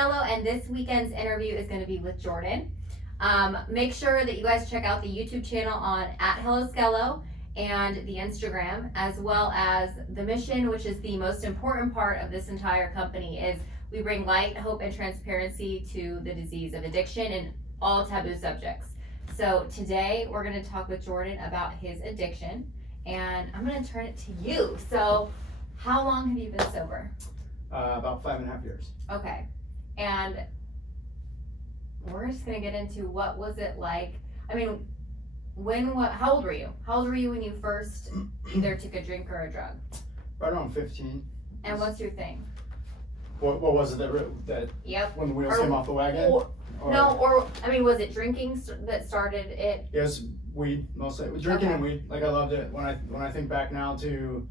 Skelo, and this weekend's interview is going to be with Jordan. Make sure that you guys check out the YouTube channel on @Hello Skelo and the Instagram, as well as the mission, which is the most important part of this entire company, is we bring light, hope, and transparency to the disease of addiction and all taboo subjects. So today we're going to talk with Jordan about his addiction, and I'm going to turn it to you. So how long have you been sober? About 5.5 years. Okay. And we're just going to get into what was it like. I mean, how old were you? How old were you when you first either took a drink or a drug? Right around 15. And what's your thing? What was it that Yep. when the wheels came off the wagon? Was it drinking that started it? Yes, weed mostly. Drinking and weed. Like, I loved it. When I think back now to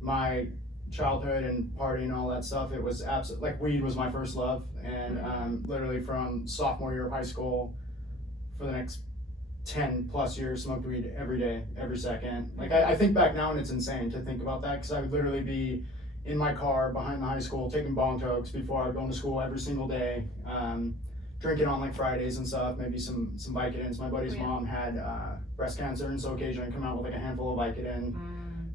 my childhood and partying and all that stuff, it was absolutely, like, weed was my first love. And literally from sophomore year of high school for the next 10 plus years, smoked weed every day, every second. Like, I think back now and it's insane to think about that, because I would literally be in my car behind the high school taking bong totes before I would go to school every single day, drinking on like Fridays and stuff, maybe some Vicodins. My buddy's mom had breast cancer, and so occasionally I'd come out with like a handful of Vicodin.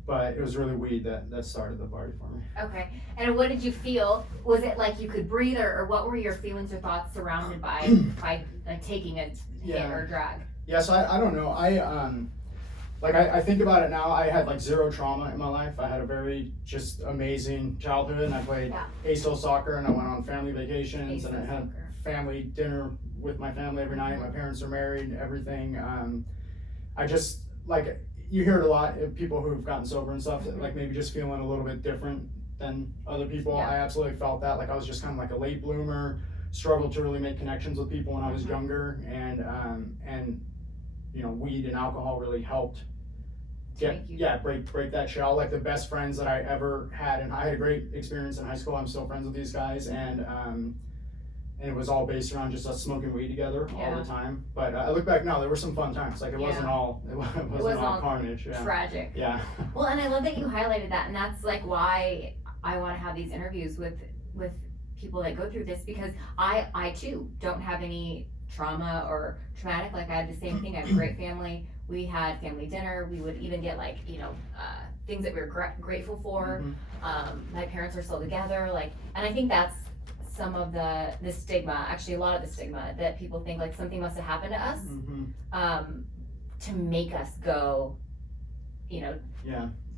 But it was really weed that started the party for me. Okay. And what did you feel? Was it like you could breathe, or what were your feelings or thoughts surrounded by like taking a hit or drag? Yeah, so I don't know. I think about it now. I had like zero trauma in my life. I had a very just amazing childhood, and I played ASO soccer, and I went on family vacations, and I had family dinner with my family every night. My parents are married, everything. I just, like, you hear it a lot of people who've gotten sober and stuff, like maybe just feeling a little bit different than other people. I absolutely felt that. Like, I was just kind of like a late bloomer, struggled to really make connections with people when I was younger, and you know, weed and alcohol really helped break that shell. Like, the best friends that I ever had, and I had a great experience in high school. I'm still friends with these guys, and it was all based around just us smoking weed together all the time. But I look back now, there were some fun times. Like, it wasn't all carnage. Tragic. Yeah. Well, and I love that you highlighted that, and that's like why I want to have these interviews with people that go through this, because I too don't have any trauma or traumatic. Like, I had the same thing. I have a great family. We had family dinner. We would even get, like, you know, things that we were grateful for. My parents are still together. Like, and I think that's some of the stigma, actually a lot of the stigma, that people think like something must have happened to us to make us go, you know,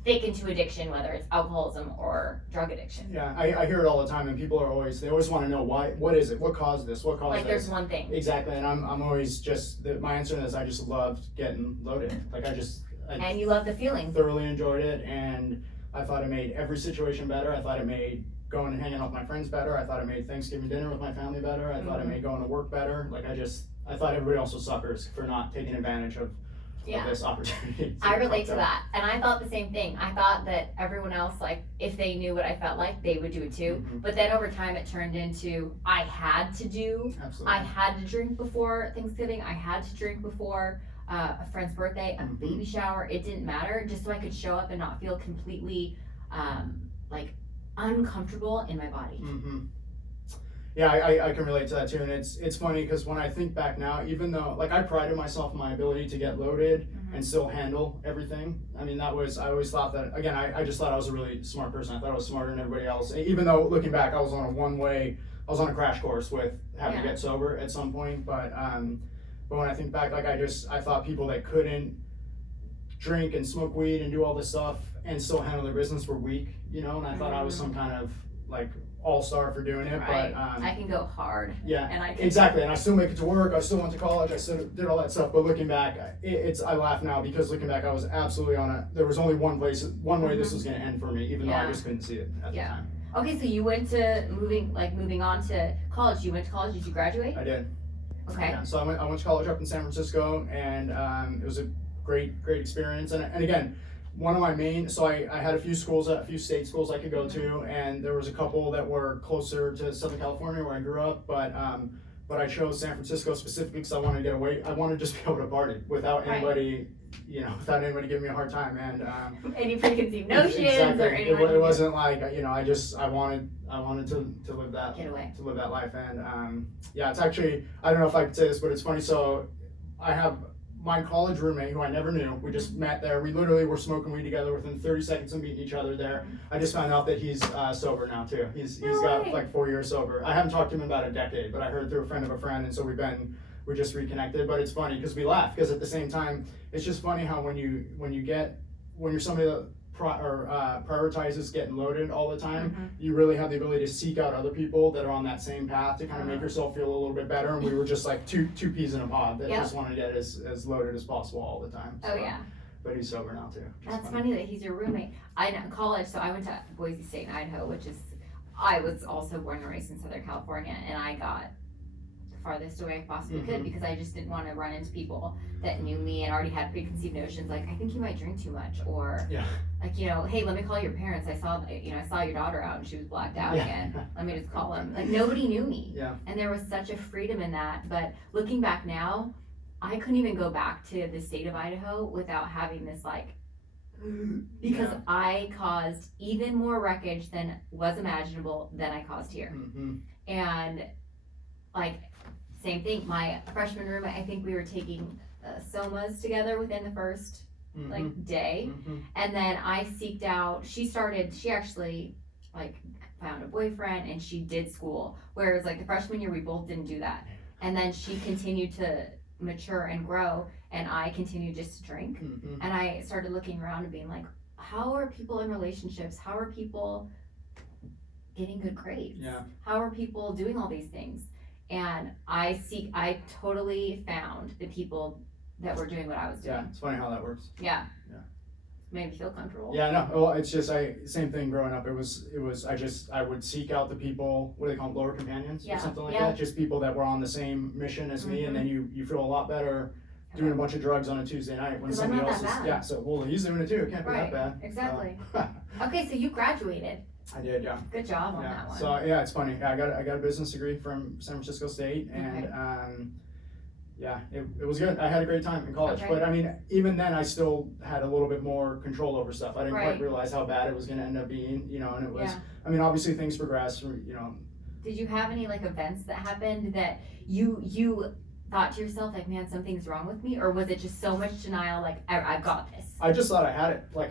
thick into addiction, whether it's alcoholism or drug addiction. Yeah, I hear it all the time, and people are always want to know why. What is it? What caused this? What caused like this? There's one thing. Exactly, and I'm always just my answer to this. I just loved getting loaded. Like, and you love the feeling. Thoroughly enjoyed it, and I thought it made every situation better. I thought it made going and hanging out with my friends better. I thought it made Thanksgiving dinner with my family better. I thought it made going to work better. Like, I thought everybody else was suckers for not taking advantage of this opportunity. I relate to that, and I thought the same thing. I thought that everyone else, like, if they knew what I felt like, they would do it too. But then over time it turned into I had to do. Absolutely. I had to drink before Thanksgiving. I had to drink before a friend's birthday, a baby shower. It didn't matter, just so I could show up and not feel completely like uncomfortable in my body. Yeah, I can relate to that too, and it's funny because when I think back now, even though, like, I prided myself in my ability to get loaded and still handle everything. I mean, I always thought that, again, I just thought I was a really smart person. I thought I was smarter than everybody else, even though looking back, I was on a crash course with having to get sober at some point. But when I think back, like, I thought people that couldn't drink and smoke weed and do all this stuff and still handle their business were weak, you know, and I thought I was some kind of like all-star for doing it. Right. But I can go hard. Yeah, and I can exactly, and I still make it to work. I still went to college. I still did all that stuff. But looking back, I laugh now, because looking back, I was absolutely there was only one way this was going to end for me, even though I just couldn't see it at the time. Okay, so you went to moving on to college. You went to college. Did you graduate? I did. Okay. Yeah, so I went to college up in San Francisco, and it was a great experience. And again, one of my main, so I had a few state schools I could go to, and there was a couple that were closer to Southern California where I grew up, but but I chose San Francisco specifically because I wanted to get away. I wanted to just be able to party without anybody, without anybody giving me a hard time. And any preconceived notions exactly. or anyone. It wasn't like I wanted to live that Get away. life. And it's actually, I don't know if I could say this, but it's funny. So I have my college roommate who I never knew. We just met there. We literally were smoking weed together within 30 seconds of meeting each other there. I just found out that he's sober now too. He's got like 4 years sober. I haven't talked to him in about a decade, but I heard through a friend of a friend, and so we're just reconnected. But it's funny because we laugh, because at the same time, it's just funny how when you're somebody that prioritizes getting loaded all the time, you really have the ability to seek out other people that are on that same path to kind of make yourself feel a little bit better. And we were just like two peas in a pod that just want to get as loaded as possible all the time. So, but he's sober now too. That's funny that he's your roommate. I know college, so I went to Boise State in Idaho, I was also born and raised in Southern California, and I got the farthest away I possibly could because I just didn't want to run into people that knew me and already had preconceived notions, like, I think you might drink too much, or like, hey, let me call your parents. I saw your daughter out and she was blacked out again. Let me just call them. Like, nobody knew me. And there was such a freedom in that. But looking back now, I couldn't even go back to the state of Idaho without having this, like, because I caused even more wreckage than was imaginable than I caused here. And like, same thing, my freshman roommate, I think we were taking somas together within the first like day, and then I seeked out, she actually like found a boyfriend and she did school, whereas like the freshman year we both didn't do that, and then she continued to mature and grow, and I continued just to drink. And I started looking around and being like, how are people in relationships, how are people getting good grades, how are people doing all these things? And I totally found the people that were doing what I was doing. Yeah, it's funny how that works. Made me feel comfortable. Well, it's just, same thing growing up. I would seek out the people, what do they call them, lower companions or something like that. Just people that were on the same mission as me, and then you feel a lot better doing a bunch of drugs on a Tuesday night when somebody else is, he's doing it too, it can't be that bad. Exactly. Okay, so you graduated. I did, Good job on that one. So it's funny. I got a business degree from San Francisco State, and it was good. I had a great time in college, but I mean, even then, I still had a little bit more control over stuff. I didn't quite realize how bad it was going to end up being, and it was. I mean, obviously things progress, Did you have any like events that happened that you thought to yourself, like, man, something's wrong with me, or was it just so much denial, like, I've got this? I just thought I had it. Like,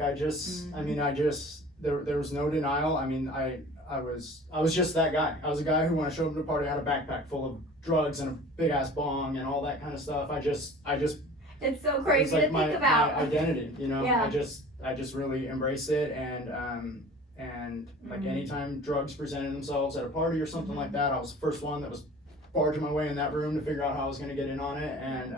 there was no denial. I mean, I was just that guy. I was a guy who, when I showed up to a party, had a backpack full of drugs and a big ass bong and all that kind of stuff. I just it's so crazy to think about. My identity, I just really embraced it, and like anytime drugs presented themselves at a party or something like that, I was the first one that was barging my way in that room to figure out how I was going to get in on it. And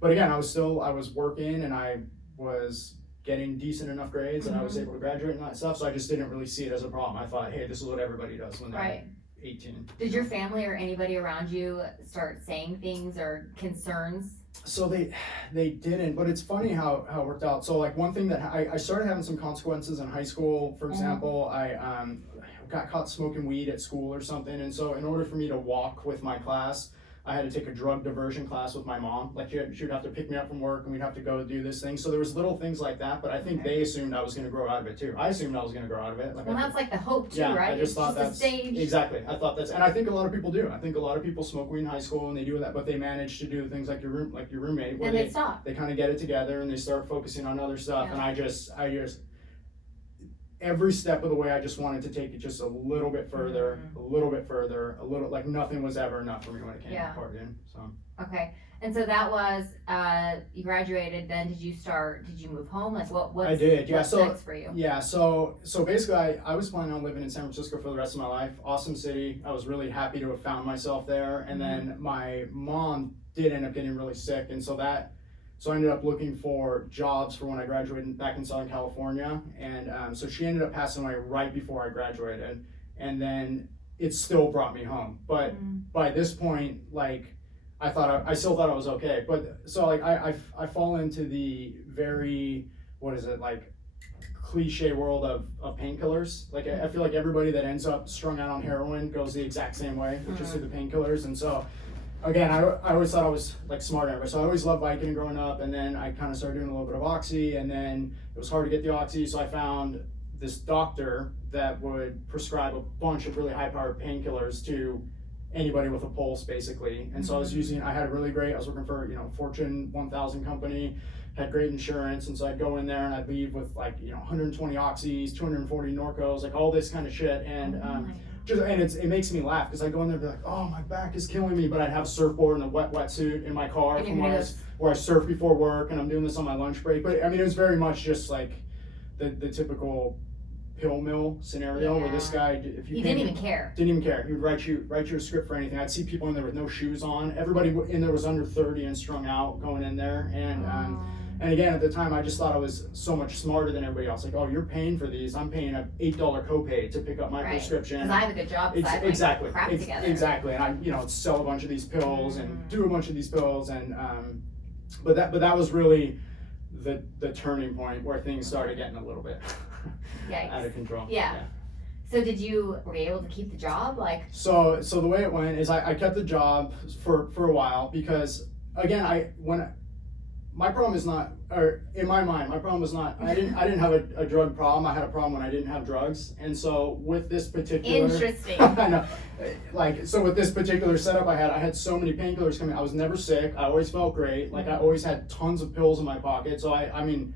but again, I was working, and I was getting decent enough grades, and I was able to graduate and that stuff, so I just didn't really see it as a problem. I thought, hey, this is what everybody does when they're 18. Did your family or anybody around you start saying things or concerns? So they didn't, but it's funny how it worked out. So like one thing that I started having some consequences in high school. For example, I got caught smoking weed at school or something, and so in order for me to walk with my class, I had to take a drug diversion class with my mom. Like she would have to pick me up from work, and we'd have to go do this thing. So there was little things like that, but I think they assumed I was going to grow out of it too. I assumed I was going to grow out of it. Like, that's like the hope too, right? I just thought that's stage. Exactly. I thought and I think a lot of people do. I think a lot of people smoke weed in high school and they do that, but they manage to do things like your roommate, where they stop. They kind of get it together and they start focusing on other stuff. And I just every step of the way, I just wanted to take it just a little bit further, like nothing was ever enough for me when it came to partying. So. Okay, and so that was, you graduated, then did you move home? Like what's I did, what's next for you? Yeah, so basically I was planning on living in San Francisco for the rest of my life. Awesome city. I was really happy to have found myself there. And then my mom did end up getting really sick, and so I ended up looking for jobs for when I graduated back in Southern California, and so she ended up passing away right before I graduated, and then it still brought me home. But by this point, like, I still thought I was okay. But so like I fall into the very, like, cliche world of painkillers. Like I feel like everybody that ends up strung out on heroin goes the exact same way, which is through the painkillers, and so again, I always thought I was like smarter, so I always loved biking growing up, and then I kind of started doing a little bit of oxy, and then it was hard to get the oxy, so I found this doctor that would prescribe a bunch of really high-powered painkillers to anybody with a pulse, basically. And so I was I was working for, Fortune 1000 company, had great insurance, and so I'd go in there and I'd leave with 120 oxys, 240 Norcos, like all this kind of shit, and it makes me laugh because I go in there and be like, oh, my back is killing me, but I'd have a surfboard and a wetsuit in my car from where I surfed before work, and I'm doing this on my lunch break. But I mean, it was very much just like the typical pill mill scenario where this guy, if you he didn't even care. He would write you a script for anything. I'd see people in there with no shoes on. Everybody in there was under 30 and strung out going in there, and again, at the time, I just thought I was so much smarter than everybody else. Like, oh, you're paying for these. I'm paying an $8 copay to pick up my prescription. Because I have a good job. Exactly. Crap together. Exactly. And I, sell a bunch of these pills and do a bunch of these pills, and but that was really the turning point where things started getting a little bit out of control. Yeah. So were you able to keep the job? So the way it went is I kept the job for a while because again my problem is not, or in my mind, my problem was not, I didn't have a drug problem. I had a problem when I didn't have drugs. And so with this particular, interesting. I know, so with this particular setup I had so many painkillers coming. I was never sick. I always felt great. I always had tons of pills in my pocket. So I mean,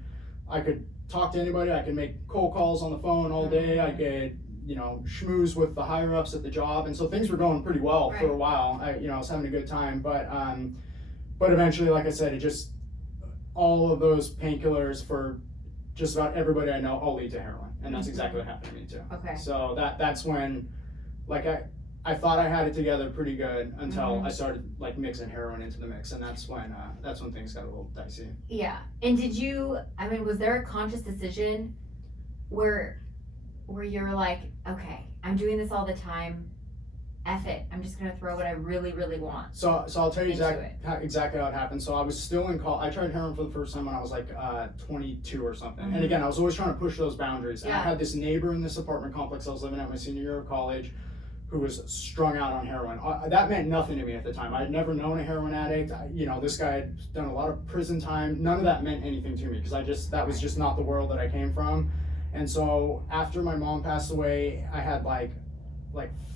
I could talk to anybody. I could make cold calls on the phone all day. I could, schmooze with the higher ups at the job. And so things were going pretty well for a while. I was having a good time, but eventually, like I said, it just, all of those painkillers for just about everybody I know all lead to heroin, and that's exactly what happened to me too. Okay. So that's when, I thought I had it together pretty good until I started mixing heroin into the mix, and that's when things got a little dicey. Yeah. And was there a conscious decision where you're like, okay, I'm doing this all the time, F it, I'm just gonna throw what I really, really want. So I'll tell you exactly how it happened. So I was still in college. I tried heroin for the first time when I was 22 or something. And again, I was always trying to push those boundaries. And I had this neighbor in this apartment complex I was living at my senior year of college who was strung out on heroin. That meant nothing to me at the time. I had never known a heroin addict. This guy had done a lot of prison time. None of that meant anything to me because that was just not the world that I came from. And so after my mom passed away, I had like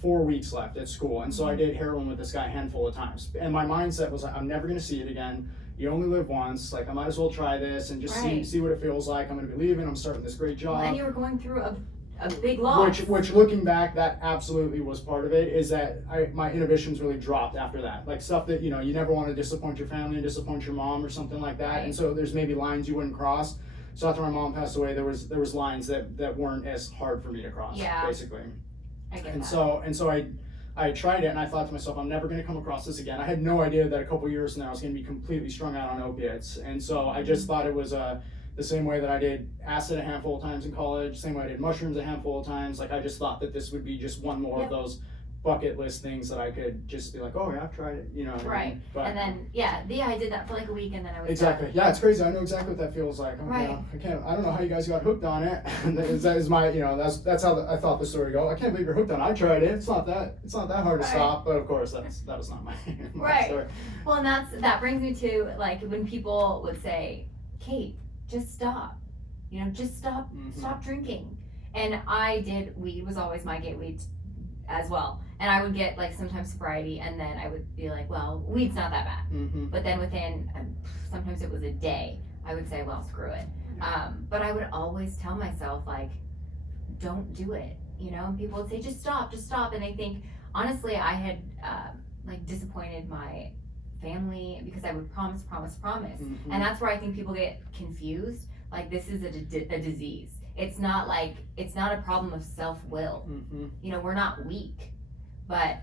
4 weeks left at school, and so I did heroin with this guy a handful of times, and my mindset was I'm never going to see it again. You only live once. I might as well try this and just see what it feels like. I'm going to be leaving. I'm starting this great job. And you were going through a big loss. Which looking back, that absolutely was part of it. Is that my inhibitions really dropped after that. Stuff that you never want to disappoint your family, disappoint your mom, or something like that. And so there's maybe lines you wouldn't cross. So after my mom passed away, there was lines that weren't as hard for me to cross. Yeah. Basically. I get and that. so I tried it, and I thought to myself, I'm never going to come across this again. I had no idea that a couple years from now I was going to be completely strung out on opiates, and so I just thought it was the same way that I did acid a handful of times in college, same way I did mushrooms a handful of times. I just thought that this would be just one more of those bucket list things that I could just be like, oh yeah, I've tried it, Right. But, and then I did that for a week, and then I was exactly done. Yeah, it's crazy. I know exactly what that feels like. I don't know how you guys got hooked on it. That is my, that's how I thought the story go. I can't believe you're hooked on it. I tried it. It's not that hard to stop. But of course, that was not my story. Well, and that brings me to when people would say, Kate, just stop. Just stop. Stop drinking. And weed was always my gateway as well. And I would get sometimes sobriety, and then I would be like, well, weed's not that bad. But then within, sometimes it was a day, I would say, well, screw it. But I would always tell myself, don't do it. And people would say, just stop. And I think, honestly, I had disappointed my family because I would promise. And that's where I think people get confused. This is a disease. It's not a problem of self-will. We're not weak. But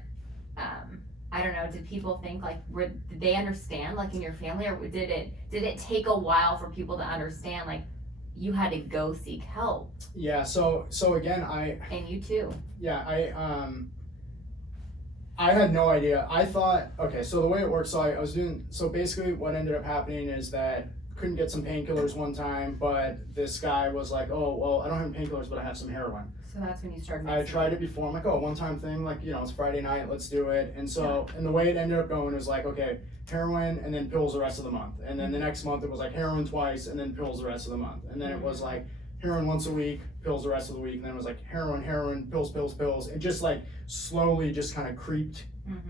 I don't know, did people think did they understand in your family, or did it take a while for people to understand you had to go seek help? Yeah, so again and you too. Yeah, I had no idea. I thought, okay, so the way it works, so basically what ended up happening is that couldn't get some painkillers one time, but this guy was like, oh, well, I don't have painkillers, but I have some heroin. So that's when you started. I tried it before. I'm like, oh, one-time thing, like, it's Friday night, let's do it. And so, and the way it ended up going was like, okay, heroin and then pills the rest of the month. And then the next month it was like heroin twice and then pills the rest of the month. And then it was like heroin once a week, pills the rest of the week. And then it was like heroin, pills. It just like slowly just kind of creeped,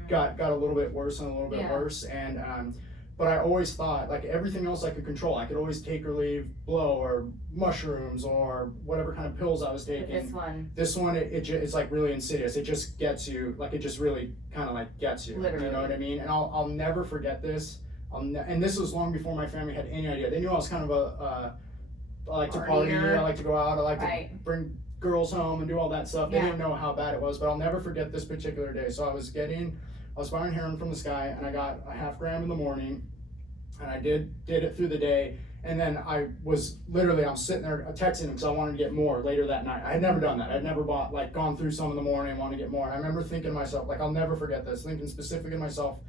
got a little bit worse and a little bit worse. And, but I always thought, like, everything else I could control. I could always take or leave blow or mushrooms or whatever kind of pills I was taking. But this one, it's like really insidious. It just gets you, like, it just really kind of like gets you. Literally. You know what I mean? And I'll never forget this. And this was long before my family had any idea. They knew I was kind of I like to party, I like to go out, I like to bring girls home and do all that stuff. They didn't know how bad it was, but I'll never forget this particular day. So I was buying heroin from this guy, and I got a half gram in the morning, and I did it through the day, and then I'm sitting there texting him because I wanted to get more later that night. I had never done that. I had never gone through some in the morning and wanted to get more. And I remember thinking to myself, like, I'll never forget this, thinking specifically to myself,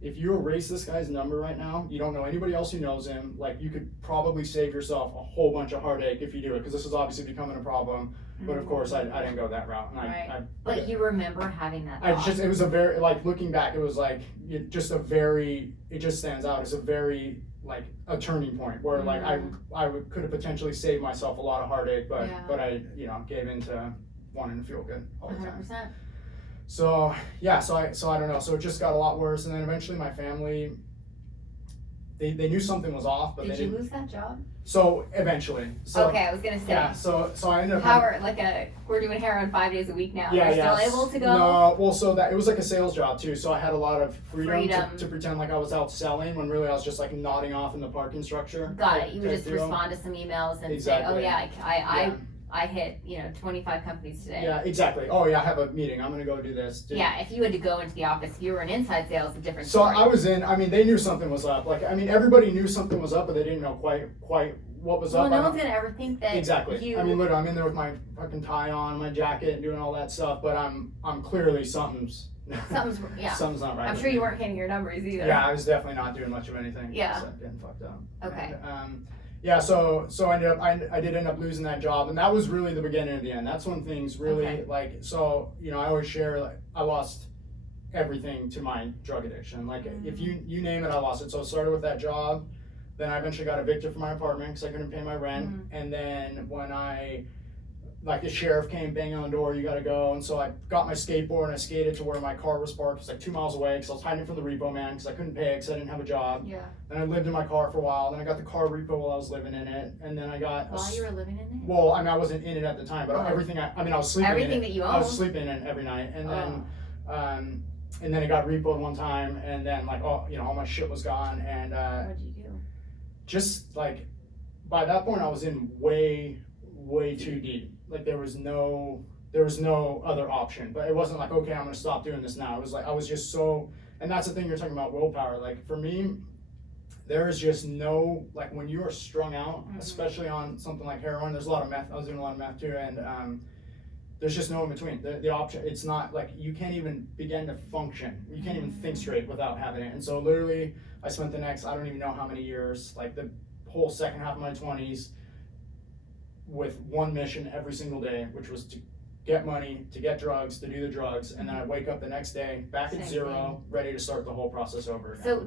if you erase this guy's number right now, you don't know anybody else who knows him, like, you could probably save yourself a whole bunch of heartache if you do it, because this is obviously becoming a problem. But of course, I didn't go that route. And but you remember having that thought. It was a very, like, looking back, it was like, it just stands out as a very, like, a turning point where, like, I could have potentially saved myself a lot of heartache, but I, gave into wanting to feel good all the time. 100%. So, yeah, so I don't know. So it just got a lot worse. And then eventually my family, they knew something was off, but Did you lose that job? So eventually. Okay, I was gonna say. Yeah, so I ended up we're doing heroin 5 days a week now. Yeah, You're still able to go? No, well, it was like a sales job too. So I had a lot of freedom. To pretend like I was out selling when really I was just like nodding off in the parking structure. Got it. You would just respond to some emails and say, oh yeah, I hit 25 companies today. Yeah, exactly. Oh yeah, I have a meeting. I'm gonna go do this. Yeah, if you had to go into the office, if you were in inside sales, a different story. So I was in. I mean, they knew something was up. Like, I mean, everybody knew something was up, but they didn't know quite what was up. Well, no one's gonna ever think that. Exactly. I mean, literally, I'm in there with my fucking tie on, my jacket, and doing all that stuff. But I'm clearly something's not right. I'm sure you weren't hitting your numbers either. Yeah, I was definitely not doing much of anything. Yeah. Getting fucked up. Okay. And, yeah, so I did end up losing that job, and that was really the beginning of the end. That's when things really I always share, like, I lost everything to my drug addiction. Like, if you name it, I lost it. So it started with that job, then I eventually got evicted from my apartment because I couldn't pay my rent, and then when the sheriff came banging on the door, you gotta go, and so I got my skateboard and I skated to where my car was parked. It was like 2 miles away because I was hiding from the repo man because I couldn't pay it because I didn't have a job. Yeah. And I lived in my car for a while. Then I got the car repo while I was living in it, and then I got. While you were living in it? Well, I mean, I wasn't in it at the time, but everything. I was sleeping. Everything in it. That you owned. I was sleeping in it every night, and then it got repoed one time, and then all my shit was gone, and. What'd you do? Just like, by that point, I was in way too deep. Like, there was no other option. But it wasn't like, okay, I'm gonna stop doing this now. It was like I was just so, and that's the thing, you're talking about willpower. Like, for me, there is just no, like, when you are strung out, especially on something like heroin. There's a lot of meth. I was doing a lot of meth too, and there's just no in between. The option, it's not like you can't even begin to function. You can't even think straight without having it. And so literally, I spent the next, I don't even know how many years, like the whole second half of my 20s, with one mission every single day, which was to get money, to get drugs, to do the drugs, and then I'd wake up the next day back at zero, ready to start the whole process over again. So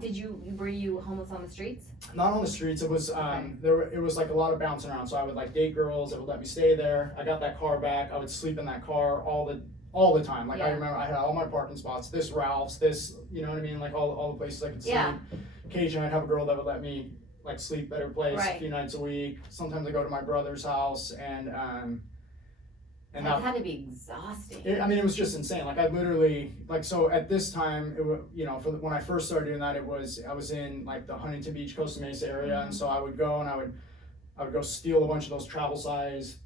were you homeless on the streets? Not on the streets. It was it was like a lot of bouncing around. So I would like date girls that would let me stay there. I got that car back. I would sleep in that car all the time. Like, I remember I had all my parking spots. This Ralph's, this, you know what I mean? Like all the places I could sleep. Yeah. Occasionally I'd have a girl that would let me like sleep at her place a few nights a week. Sometimes I go to my brother's house, and that had to be exhausting. It was just insane. Like, I literally, like, so at this time, it was, when I first started doing that, I was in like the Huntington Beach, Costa Mesa area, and so I would go and I would go steal a bunch of those travel size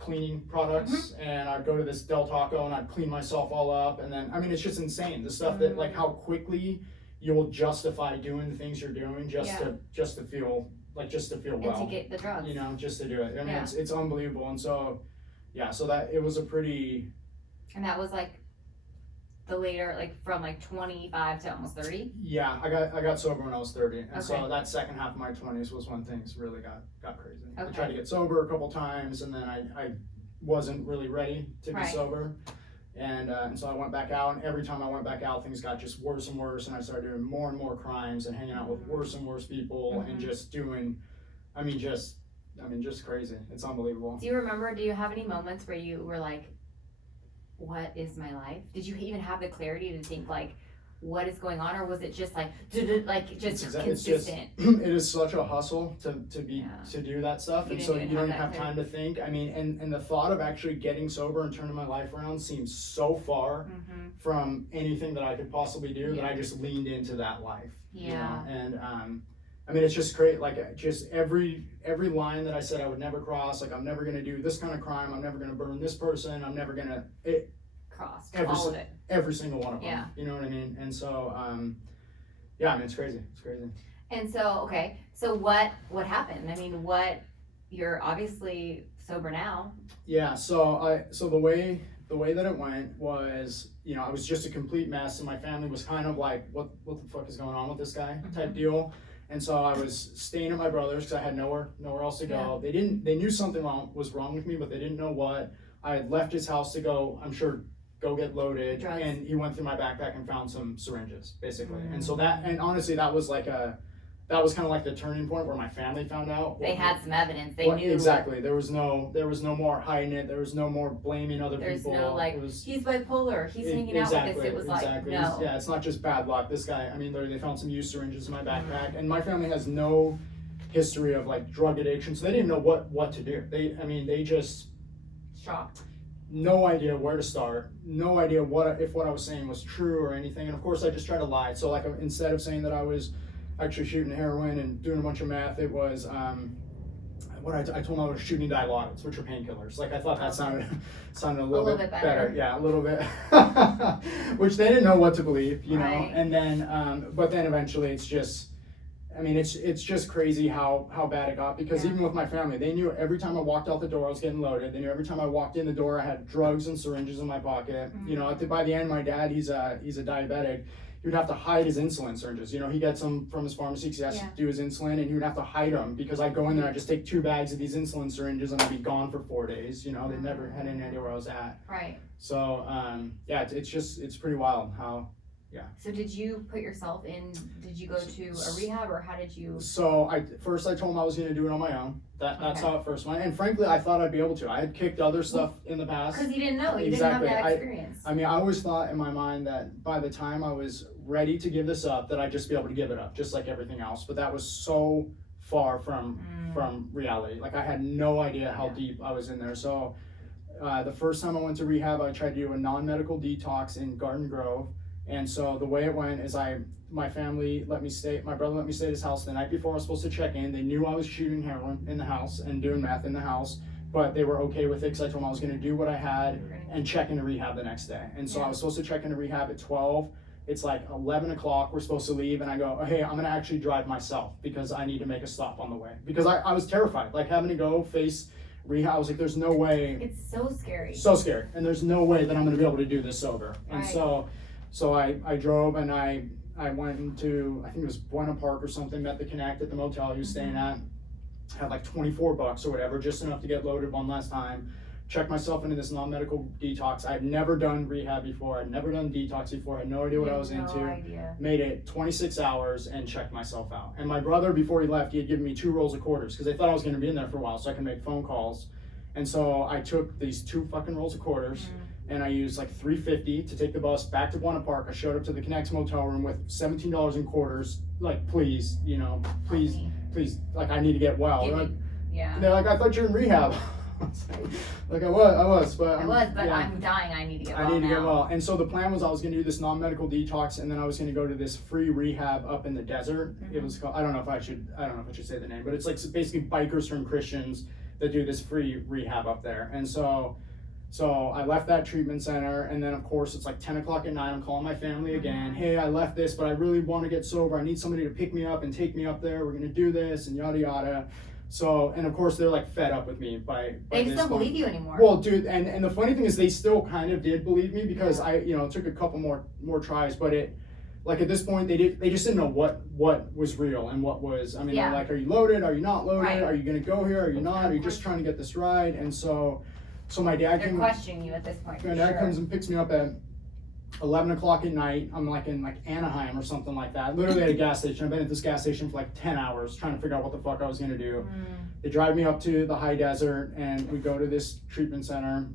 cleaning products, and I'd go to this Del Taco and I'd clean myself all up, and then it's just insane the stuff that, like, how quickly you will justify doing the things you're doing just to feel well, and to get the drugs, just to do it. It's unbelievable. And so so that it was a pretty, and that was like the later, like from like 25 to almost 30? Yeah, I got sober when I was 30, and Okay. so that second half of my 20s was when things really got crazy. I Okay. tried to get sober a couple times, and then I wasn't really ready to be Right. sober, and so I went back out, and every time I went back out, things got just worse and worse, and I started doing more and more crimes and hanging out with worse and worse people, and just doing, just crazy. It's unbelievable. Do you have any moments where you were like, what is my life? Did you even have the clarity to think like, what is going on? Or was it just like, just consistent? It is such a hustle to do that stuff. You And didn't so even you don't have have that time to think. I mean, and the thought of actually getting sober and turning my life around seems so far from anything that I could possibly do that I just leaned into that life. Yeah. You know? And, I mean, it's just great. Like just every line that I said I would never cross, like I'm never gonna do this kind of crime. I'm never gonna burn this person. I'm never gonna Cross all of it. Every single one of them. Yeah. You know what I mean? And so, yeah, I mean, it's crazy. It's crazy. And so, okay, so what happened? I mean, you're obviously sober now. Yeah. So the way that it went was, you know, I was just a complete mess, and my family was kind of like, what the fuck is going on with this guy type deal. And so I was staying at my brother's because I had nowhere else to go. Yeah. They knew something was wrong with me, but they didn't know what. I had left his house to go, I'm sure, go get loaded. Drugs. And he went through my backpack and found some syringes, basically. And so and honestly, that was kind of like the turning point where my family found out. They had some evidence. They knew. Exactly. There was no more hiding it. There was no more blaming other people. There's no like, he's bipolar. He's hanging out with this. It was like, no. Yeah, it's not just bad luck. This guy, I mean, literally, they found some used syringes in my backpack, and my family has no history of like drug addiction, so they didn't know what to do. They just Shocked. no idea where to start, no idea if what I was saying was true or anything. And of course I just tried to lie. So like instead of saying that I was actually shooting heroin and doing a bunch of meth, it was I told them I was shooting dilaudid, which are painkillers. Like I thought that sounded a little bit better. Yeah, a little bit. Which they didn't know what to believe, you know. Right. And then but then eventually it's just, I mean, it's just crazy how bad it got, because even with my family, they knew every time I walked out the door I was getting loaded. They knew every time I walked in the door I had drugs and syringes in my pocket. You know, by the end, my dad, he's a diabetic. He would have to hide his insulin syringes. You know, he gets them from his pharmacy because he has to do his insulin, and he would have to hide them because I'd go in there, I'd just take 2 bags of these insulin syringes and I'd be gone for 4 days. You know, they never had any idea where I was at. Right. So, yeah, it's pretty wild how. Yeah. So did you put yourself in, did you go to a rehab, or how did you? So I told him I was going to do it on my own. That's how it first went. And frankly, I thought I'd be able to. I had kicked other stuff in the past. Because you didn't know. You Exactly. didn't have that experience. I mean, I always thought in my mind that by the time I was ready to give this up, that I'd just be able to give it up, just like everything else. But that was so far from reality. Like I had no idea how deep I was in there. So the first time I went to rehab, I tried to do a non-medical detox in Garden Grove. And so the way it went is my family let me stay, my brother let me stay at his house the night before I was supposed to check in. They knew I was shooting heroin in the house and doing meth in the house, but they were okay with it because I told them I was going to do what I had and check into rehab the next day. And so I was supposed to check into rehab at 12. It's like 11 o'clock, we're supposed to leave, and I go, hey, I'm going to actually drive myself because I need to make a stop on the way. Because I was terrified, like having to go face rehab. I was like, there's no way. It's so scary. So scary. And there's no way that I'm going to be able to do this sober. And Right. So I drove, and I went into, I think it was Buena Park or something, met the Connect at the motel he was staying at. Had like $24 or whatever, just enough to get loaded one last time. Checked myself into this non-medical detox. I had never done rehab before. I'd never done detox before. I had no idea what I was into. Idea. Made it 26 hours and checked myself out. And my brother, before he left, he had given me 2 rolls of quarters because they thought I was going to be in there for a while so I could make phone calls. And so I took these 2 fucking rolls of quarters. And I used like $3.50 to take the bus back to Buena Park. I showed up to the Connect's motel room with $17 in quarters. Like, please, you know, please, like I need to get well. Yeah. And they're like, I thought you were in rehab. Like I was, but I'm dying. I need to get well. I need to get well. And so the plan was I was going to do this non-medical detox, and then I was going to go to this free rehab up in the desert. It was called, I don't know if I should say the name, but it's like basically bikers from Christians that do this free rehab up there. And so I left that treatment center, and then of course it's like 10 o'clock at night. I'm calling my family again. Hey, I left this, but I really want to get sober. I need somebody to pick me up and take me up there. We're going to do this and yada yada. So, and of course they're like fed up with me by They just this don't point. believe you anymore. Well, dude, and the funny thing is they still kind of did believe me because I, you know, it took a couple more tries, but it, like at this point they just didn't know what was real and what was, I mean, they're like, are you loaded? Are you not loaded? Right. Are you going to go here? Are you not? Are you just trying to get this ride? And so my dad They're questioning you at this point. my dad comes and picks me up at 11 o'clock at night. I'm like in like Anaheim or something like that. Literally at a gas station. I've been at this gas station for like 10 hours trying to figure out what the fuck I was gonna do. They drive me up to the high desert and we go to this treatment center.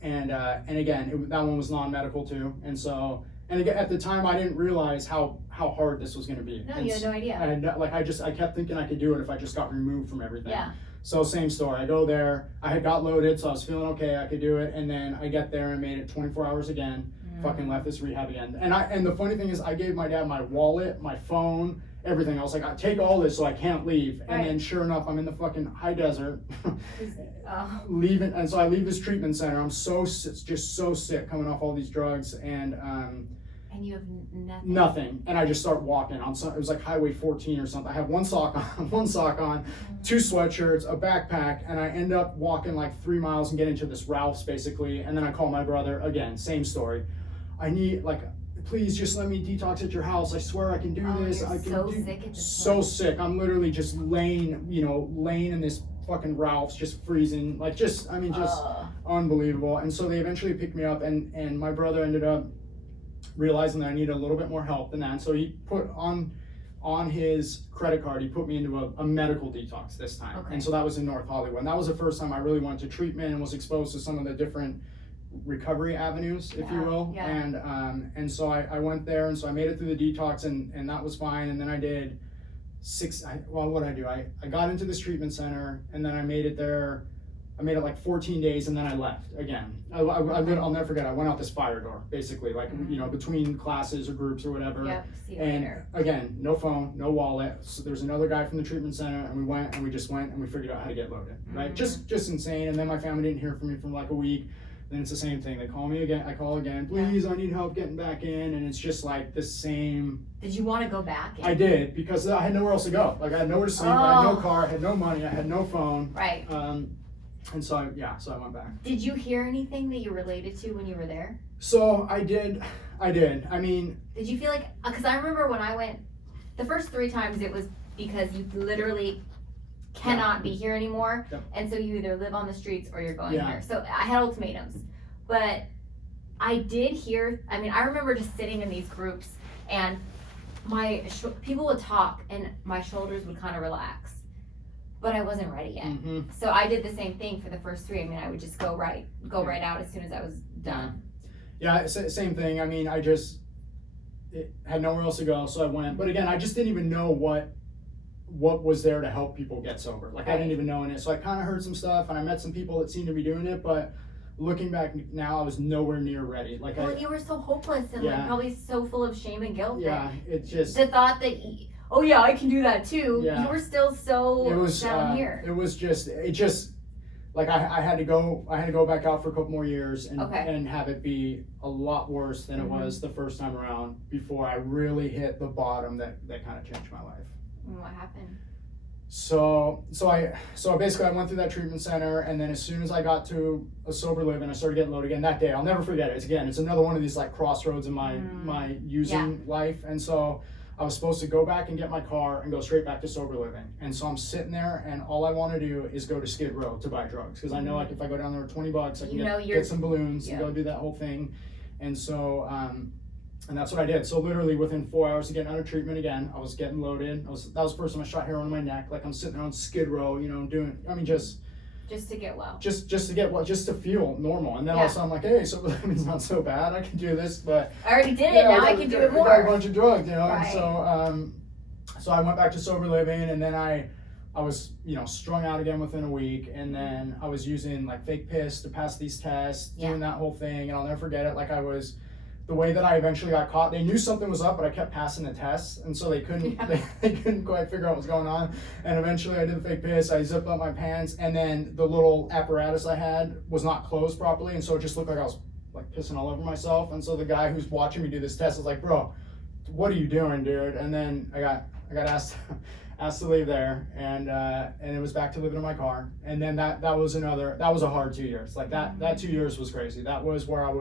And again, that one was non-medical too. And so, and again, at the time I didn't realize how hard this was gonna be. No, and you had no idea. I kept thinking I could do it if I just got removed from everything. Yeah. So same story. I go there. I had got loaded, so I was feeling okay. I could do it, and then I get there and made it 24 hours again. Fucking left this rehab again. And the funny thing is, I gave my dad my wallet, my phone, everything. I was like, I take all this so I can't leave. And then sure enough, I'm in the fucking high desert, leaving. And so I leave this treatment center. I'm just so sick, coming off all these drugs, and you have nothing. Nothing, and I just start walking on some. It was like Highway 14 or something. I have one sock on, two sweatshirts, a backpack, and I end up walking like 3 miles and get into this Ralph's basically. And then I call my brother again, same story. I need please just let me detox at your house. I swear I can do this. You're I can so do. sick at this So point. sick. I'm literally just laying in this fucking Ralph's, just freezing, just unbelievable. And so they eventually picked me up, and my brother ended up realizing that I needed a little bit more help than that. So he put on his credit card, he put me into a medical detox this time. Okay. And so that was in North Hollywood. And that was the first time I really went to treatment and was exposed to some of the different recovery avenues, if you will. Yeah. And so I went there, and so I made it through the detox, and that was fine. And then I did what did I do? I got into this treatment center, and then I made it there. I made it like 14 days, and then I left again. I'll never forget. I went out this fire door, basically, between classes or groups or whatever. Yep. See you And later. again, no phone, no wallet. So there's another guy from the treatment center, and we went and we figured out how to get loaded, right? Just insane. And then my family didn't hear from me for like a week. Then it's the same thing. They call me again. I call again. Please, I need help getting back in. And it's just like the same. Did you want to go back? I did, because I had nowhere else to go. Like I had nowhere to sleep. I had no car. I had no money. I had no phone. Right. And so I went back. Did you hear anything that you related to when you were there? So I did. I mean. Did you feel like? Because I remember when I went, the first 3 times it was because you literally cannot be here anymore, and so you either live on the streets or you're going here. So I had ultimatums, but I did hear. I mean, I remember just sitting in these groups, and people would talk, and my shoulders would kind of relax. But I wasn't ready yet. So I did the same thing for the first 3. I mean, I would just go right out as soon as I was done. Yeah, same thing. I mean, had nowhere else to go, so I went. But again, I just didn't even know what was there to help people get sober. I didn't even know in it. So I kind of heard some stuff, and I met some people that seemed to be doing it, but looking back now, I was nowhere near ready. You were so hopeless and probably so full of shame and guilt. Yeah, it just. The thought that, oh yeah, I can do that too. Yeah. You were still so down here. It was just, I had to go back out for a couple more years and have it be a lot worse than it was the first time around before I really hit the bottom that kind of changed my life. And what happened? So basically I went through that treatment center, and then as soon as I got to a sober living, I started getting loaded again that day. I'll never forget it. It's another one of these crossroads in my using life. And so I was supposed to go back and get my car and go straight back to sober living. And so I'm sitting there, and all I want to do is go to Skid Row to buy drugs, because I know if I go down there with $20, I can get some balloons and go do that whole thing. And so and that's what I did. So literally within 4 hours of getting out of treatment again, I was getting loaded. That was the first time I shot heroin in my neck. I'm sitting there on Skid Row, just to get well. Just to feel normal. And then all of a sudden I'm like, hey, sober living's not so bad. I can do this, but I already did it. Now I can do it more. I got a bunch of drugs, Right. And so I went back to sober living, and then I was, strung out again within a week, and then I was using fake piss to pass these tests, doing that whole thing, and I'll never forget it. The way that I eventually got caught, they knew something was up, but I kept passing the tests, and so they couldn't they couldn't quite figure out what was going on. And eventually I did the fake piss, I zipped up my pants, and then the little apparatus I had was not closed properly, and so it just looked like I was pissing all over myself. And so the guy who's watching me do this test was like, bro, what are you doing, dude? And then I got asked asked to leave there, and it was back to living in my car. And then that was a hard 2 years. Like that 2 years was crazy. That was where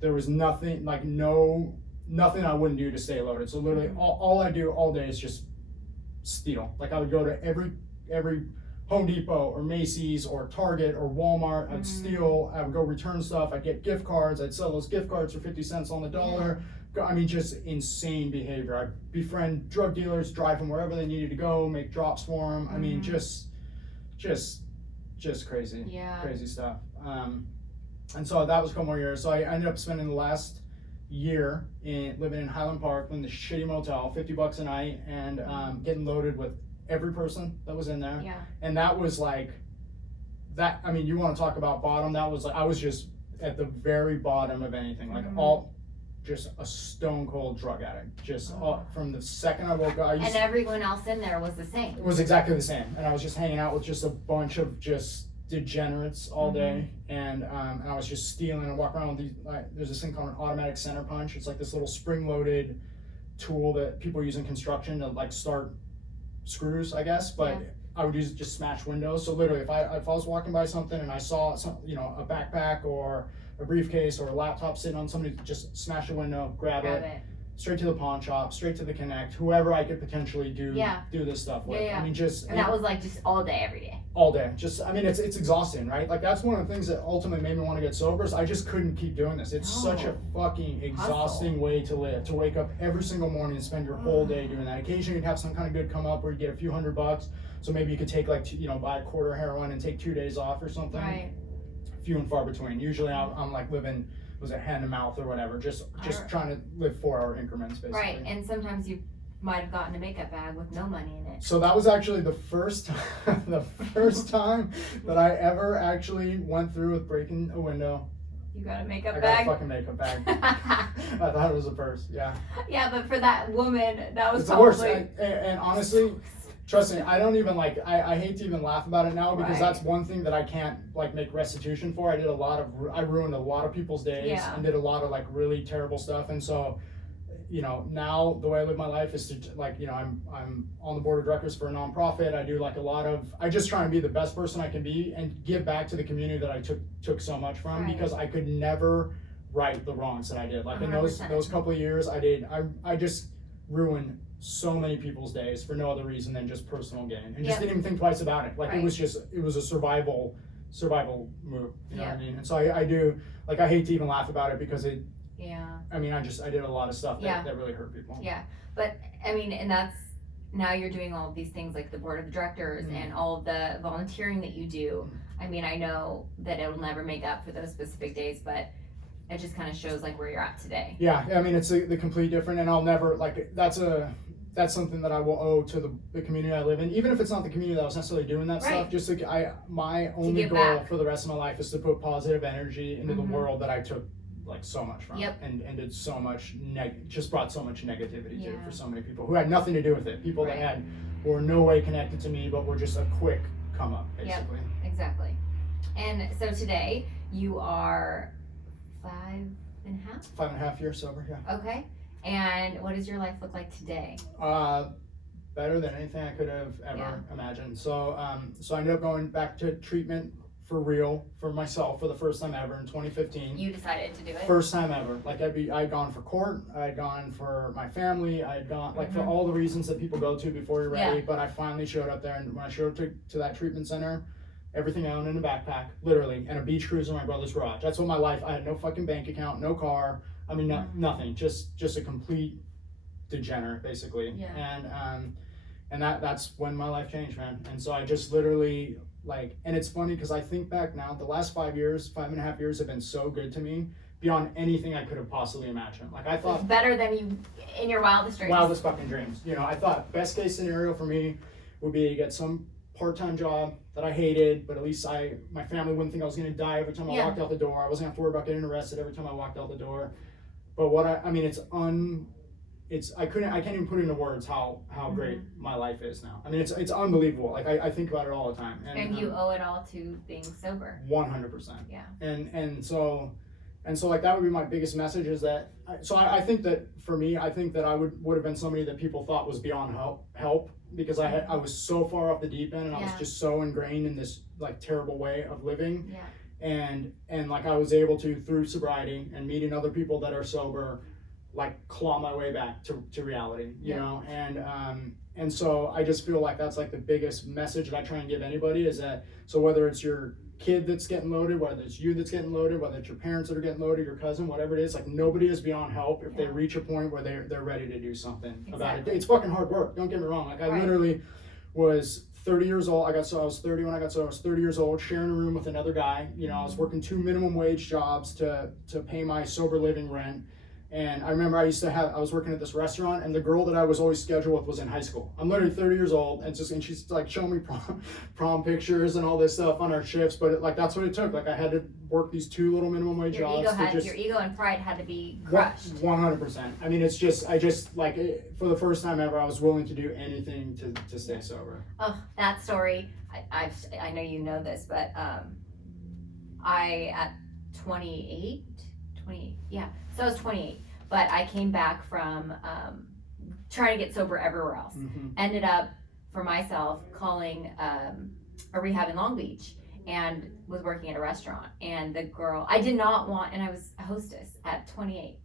there was nothing, like nothing I wouldn't do to stay loaded. So literally all I do all day is just steal. Like I would go to every Home Depot or Macy's or Target or Walmart. I'd steal. I would go return stuff. I'd get gift cards. I'd sell those gift cards for 50 cents on the dollar. I mean, just insane behavior. I'd befriend drug dealers, drive them wherever they needed to go, make drops for them. I mean, just crazy, crazy stuff. And so that was a couple more years. So I ended up spending the last year living in Highland Park in the shitty motel, $50 a night, and getting loaded with every person that was in there. Yeah. And that was like that. I mean, you want to talk about bottom? That was like I was just at the very bottom of anything. Like just a stone cold drug addict. Just from the second I woke up. And everyone else in there was the same. It was exactly the same. And I was just hanging out with just a bunch of just degenerates all day. And I was just stealing and walking around with these, there's this thing called an automatic center punch. It's like this little spring loaded tool that people use in construction to like start screws, I guess. But I would use it to just smash windows. So literally if I was walking by something and I saw some, a backpack or a briefcase or a laptop sitting on somebody, just smash a window, grab it, straight to the pawn shop, straight to the Connect, whoever I could potentially do this stuff with. I mean, and that was like just all day, every day. All day. Just, I mean, it's exhausting, right? Like that's one of the things that ultimately made me want to get sober is I just couldn't keep doing this. It's such a fucking exhausting way to live, to wake up every single morning and spend your whole day doing that. Occasionally you'd have some kind of good come up where you get a few $100. So maybe you could take like, buy a quarter heroin and take 2 days off or something. Right. Few and far between. Usually I'm like living, was it hand to mouth or whatever, just trying to live 4-hour increments basically. Right, and sometimes you might have gotten a makeup bag with no money in it. So that was actually the first time that I ever actually went through with breaking a window. You got a makeup bag? I got a fucking makeup bag. I thought it was a purse, yeah. Yeah, but for that woman, that was it's probably... the worst. And honestly, trust me, I don't even I hate to even laugh about it now because that's one thing that I can't make restitution for. I ruined a lot of people's days and did a lot of really terrible stuff. And so, now the way I live my life is to I'm on the board of directors for a nonprofit. I do I just try and be the best person I can be and give back to the community that I took so much from because I could never right the wrongs that I did. In those couple of years I just ruined so many people's days for no other reason than just personal gain and just didn't even think twice about it. It was a survival move, you know what I mean? And so I do, I hate to even laugh about it because I mean, I did a lot of stuff that really hurt people. Yeah, but I mean, and that's, now you're doing all of these things like the board of directors and all of the volunteering that you do. I mean, I know that it'll never make up for those specific days, but it just kind of shows where you're at today. Yeah, I mean, it's the complete different, and I'll never, that's something that I will owe to the community I live in, even if it's not the community that was necessarily doing that stuff. Just my only goal for the rest of my life is to put positive energy into the world that I took so much from, and did so much just brought so much negativity to for so many people who had nothing to do with it. People that were no way connected to me, but were just a quick come up, basically. Yep, exactly. And so today you are 5.5 years sober, yeah. Okay. And what does your life look like today? Better than anything I could have ever imagined. So I ended up going back to treatment for real for myself for the first time ever in 2015. You decided to do it? First time ever. I had gone for court, I had gone for my family, I had gone for all the reasons that people go to before you're ready, but I finally showed up there, and when I showed up to that treatment center, everything I owned in a backpack, literally, and a beach cruiser in my brother's garage. That's what my life, I had no fucking bank account, no car, I mean, nothing, just a complete degenerate, basically. And that's when my life changed, man. And so I just literally, and it's funny because I think back now, the last 5.5 years have been so good to me beyond anything I could have possibly imagined. I thought it's better than you in your wildest dreams. Wildest fucking dreams. I thought best case scenario for me would be to get some part-time job that I hated, but at least my family wouldn't think I was gonna die every time I walked out the door. I wasn't gonna have to worry about getting arrested every time I walked out the door. But I can't even put into words how great my life is now. I mean, it's unbelievable. I think about it all the time. And you owe it all to being sober. 100%. Yeah. And so that would be my biggest message is that. So I think that for me, I think that I would have been somebody that people thought was beyond help because I was so far off the deep end, and I was just so ingrained in this like terrible way of living. And like I was able to, through sobriety and meeting other people that are sober, like claw my way back to reality, you know. And so I just feel like that's like the biggest message that I try and give anybody, is that, so whether it's your kid that's getting loaded, whether it's you that's getting loaded, whether it's your parents that are getting loaded, your cousin, whatever it is, like nobody is beyond help if they reach a point where they're ready to do something about it. It's fucking hard work, don't get me wrong. Like I literally was 30 years old. I was 30 when I got sober. I was 30 years old, sharing a room with another guy. You know, I was working 2 minimum wage jobs to pay my sober living rent. And I remember I was working at this restaurant, and the girl that I was always scheduled with was in high school. I'm literally 30 years old, and she's like showing me prom pictures and all this stuff on our shifts. But like that's what it took. Like I had to work these 2 little minimum wage jobs. Your ego and pride had to be crushed. 100%. I mean, I just like for the first time ever, I was willing to do anything to stay sober. Oh, that story. I know you know this, but I at 28. So I was 28, but I came back from trying to get sober everywhere else. Ended up, for myself, calling a rehab in Long Beach, and was working at a restaurant. And the girl, I did not want, and I was a hostess at 28,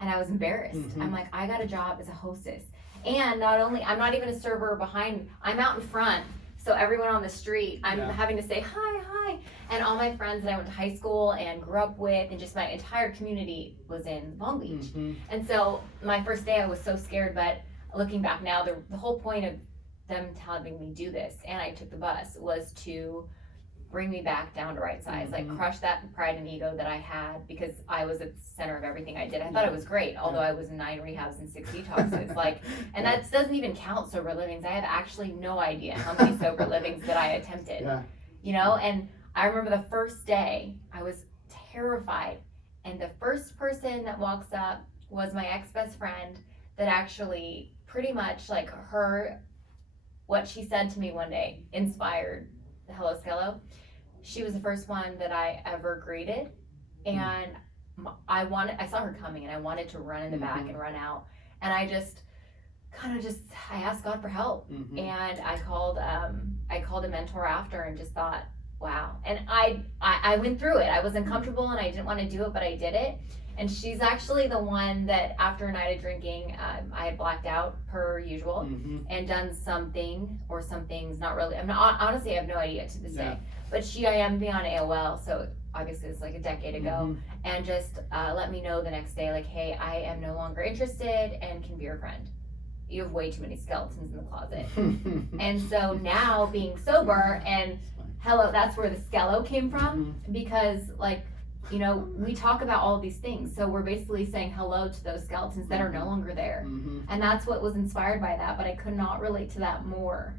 and I was embarrassed. I'm like, I got a job as a hostess. And not only, I'm not even a server behind, I'm out in front. So everyone on the street, I'm having to say hi. And all my friends that I went to high school and grew up with, and just my entire community was in Long Beach. And so my first day I was so scared, but looking back now, the whole point of them having me do this, and I took the bus, was to bring me back down to right size, like crush that pride and ego that I had, because I was at the center of everything I did. I thought it was great, although I was in 9 rehabs and 6 detoxes. Like, and that doesn't even count sober livings. I have actually no idea how many sober livings that I attempted, you know? And I remember the first day I was terrified, and the first person that walks up was my ex-best friend, that actually pretty much like what she said to me one day inspired the Hello Skelo. She was the first one that I ever greeted, and I saw her coming, and I wanted to run in the back and run out, and I asked God for help, and I called a mentor after, and just thought, wow. And I went through it. I was uncomfortable, and I didn't want to do it, but I did it. And she's actually the one that, after a night of drinking, I had blacked out per usual, and done something or some things, not really. Honestly, I have no idea to this day. But I am beyond AOL, so obviously it's like a decade ago, and just let me know the next day, like, hey, I am no longer interested and can be your friend. You have way too many skeletons in the closet. And so now, being sober, and that's where the Skelo came from, because like, you know, we talk about all of these things, so we're basically saying hello to those skeletons that are no longer there. And that's what was inspired by that, but I could not relate to that more.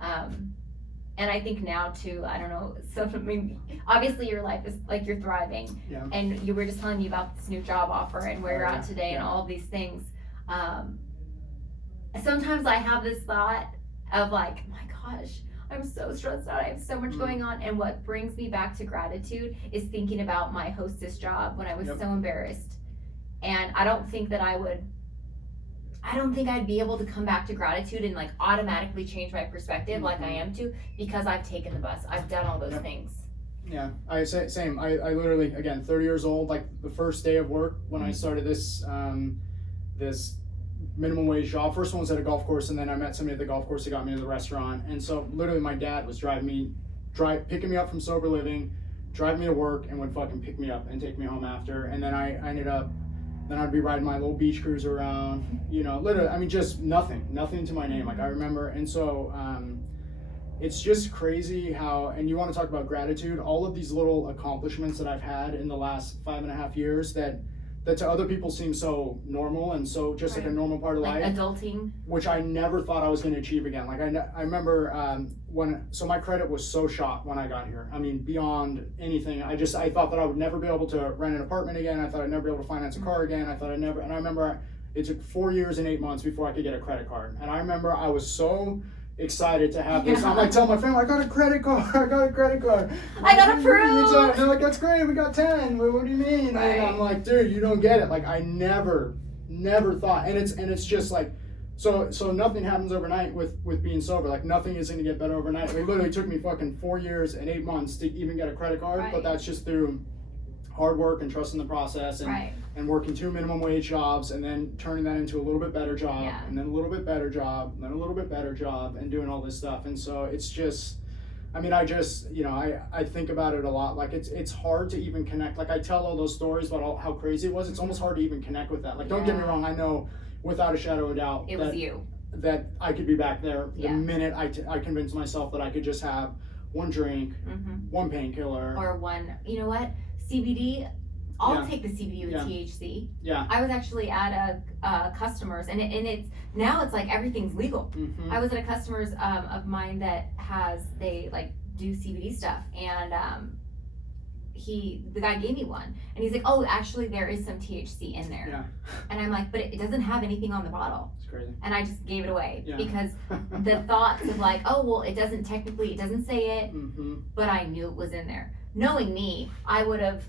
And I think now too, I don't know, so I mean, obviously your life is like, you're thriving, and you were just telling me about this new job offer and where you're at today and all of these things. Sometimes I have this thought of like, my gosh, I'm so stressed out, I have so much going on. And what brings me back to gratitude is thinking about my hostess job when I was so embarrassed. And I don't think I'd be able to come back to gratitude and like automatically change my perspective like I am to, because I've taken the bus, I've done all those things. Yeah, same. I literally, again, 30 years old, like the first day of work when I started this minimum wage job. First one was at a golf course, and then I met somebody at the golf course that got me to the restaurant. And so literally my dad was picking me up from sober living, driving me to work, and would fucking pick me up and take me home after. And then then I'd be riding my little beach cruiser around, you know, literally, I mean, just nothing to my name. Like I remember, and so it's just crazy how, and you want to talk about gratitude, all of these little accomplishments that I've had in the last 5.5 years that to other people seem so normal and so just like a normal part of life. Adulting. Which I never thought I was going to achieve again. Like I remember so my credit was so shot when I got here. I mean, beyond anything. I thought that I would never be able to rent an apartment again. I thought I'd never be able to finance a car again. And I remember it took 4 years and 8 months before I could get a credit card. And I remember I was so excited to have this. I'm like telling my family, I got a credit card. I got approved. And they're like, that's great, we got 10. What do you mean? And I'm like, dude, you don't get it. Like I never thought, and it's just like So nothing happens overnight with being sober. Like nothing is gonna get better overnight. It literally took me fucking 4 years and 8 months to even get a credit card, Right. but that's just through hard work and trusting the process and Right. and working 2 minimum wage jobs and then turning that into a little bit better job Yeah. and then a little bit better job and then a little bit better job and doing all this stuff. And so it's just, I mean, I just, you know, I think about it a lot. Like it's hard to even connect. Like I tell all those stories about how crazy it was. It's almost hard to even connect with that. Like don't get me Yeah. wrong. I know without a shadow of a doubt It was you. that I could be back there the Yeah. minute I convinced myself that I could just have one drink, one painkiller. Or one, you know what? CBD, I'll Yeah. take the CBD with Yeah. THC. Yeah. I was actually at a customer's, and it's now it's like everything's legal. Mm-hmm. I was at a customer's of mine that they like do CBD stuff, and the guy gave me one, and he's like, oh, actually there is some THC in there. Yeah. And I'm like, but it doesn't have anything on the bottle. It's crazy. And I just gave it away Yeah. because the thoughts of like, oh, well, it doesn't say it, Mm-hmm. but I knew it was in there. Knowing me, I would have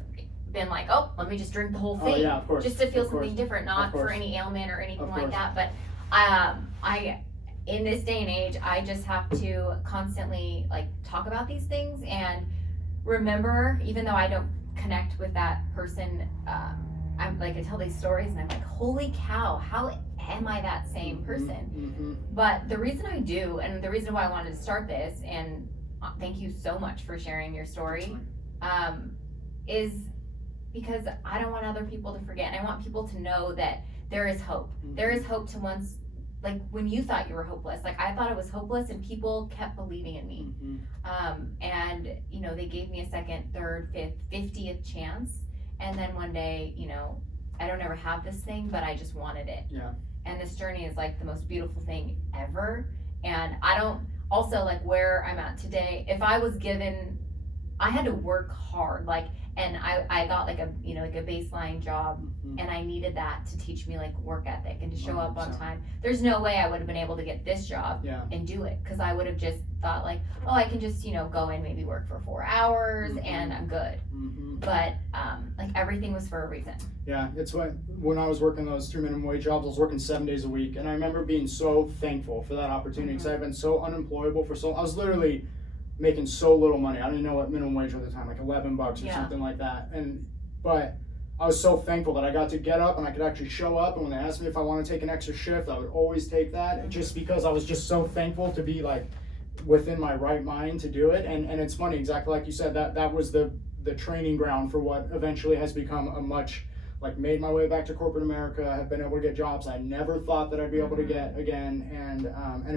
been like, oh, let me just drink the whole thing. Oh yeah, of course. Just to feel Of course. something different, not Of for course. any ailment or anything Of like course. that. But I in this day and age, I just have to constantly like talk about these things and remember, even though I don't connect with that person, I'm like, I tell these stories and I'm like, holy cow, how am I that same person? Mm-hmm. But the reason I do, and the reason why I wanted to start this, and thank you so much for sharing your story, is because I don't want other people to forget. And I want people to know that there is hope. Mm-hmm. There is hope to once, like when you thought you were hopeless, like I thought it was hopeless and people kept believing in me. Mm-hmm. And, you know, they gave me a second, third, fifth, 50th chance. And then one day, you know, I don't ever have this thing, but I just wanted it. Yeah. And this journey is like the most beautiful thing ever. And I don't, also like where I'm at today, if I was given, I had to work hard, like, and I got like a, you know, like a baseline job, Mm-hmm. and I needed that to teach me like work ethic and to show up on 100%. time. There's no way I would have been able to get this job Yeah. and do it, because I would have just thought like, oh, I can just, you know, go in, maybe work for 4 hours Mhm. and I'm good. Mm-hmm. But like everything was for a reason. Yeah, it's when I was working those 2 minimum wage jobs, I was working 7 days a week, and I remember being so thankful for that opportunity because I've been so unemployable for so. I was literally making so little money. I don't even know what minimum wage was at the time, like $11 or Yeah. something like that. But I was so thankful that I got to get up and I could actually show up. And when they asked me if I want to take an extra shift, I would always take that, just because I was just so thankful to be like within my right mind to do it. And it's funny, exactly like you said, that was the training ground for what eventually has become a much, like, made my way back to corporate America. I've been able to get jobs I never thought that I'd be able to get again, and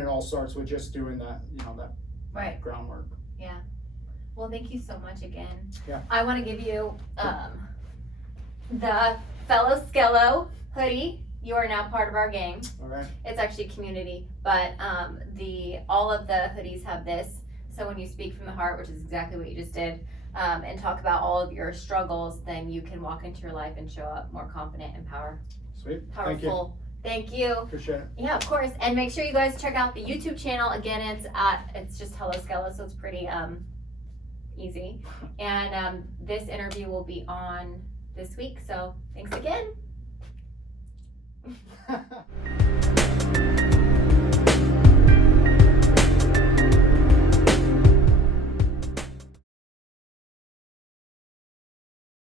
it all starts with just doing that, you know, that Right. groundwork. Yeah. Well, thank you so much again. Yeah. I want to give you the Fellow Skelo hoodie. You are now part of our gang. All right. It's actually community, but all of the hoodies have this. So when you speak from the heart, which is exactly what you just did, and talk about all of your struggles, then you can walk into your life and show up more confident and Sweet. powerful. Thank you. Appreciate it. Yeah, of course. And make sure you guys check out the YouTube channel. Again, it's just Hello Skelo, so it's pretty easy. And this interview will be on this week. So thanks again.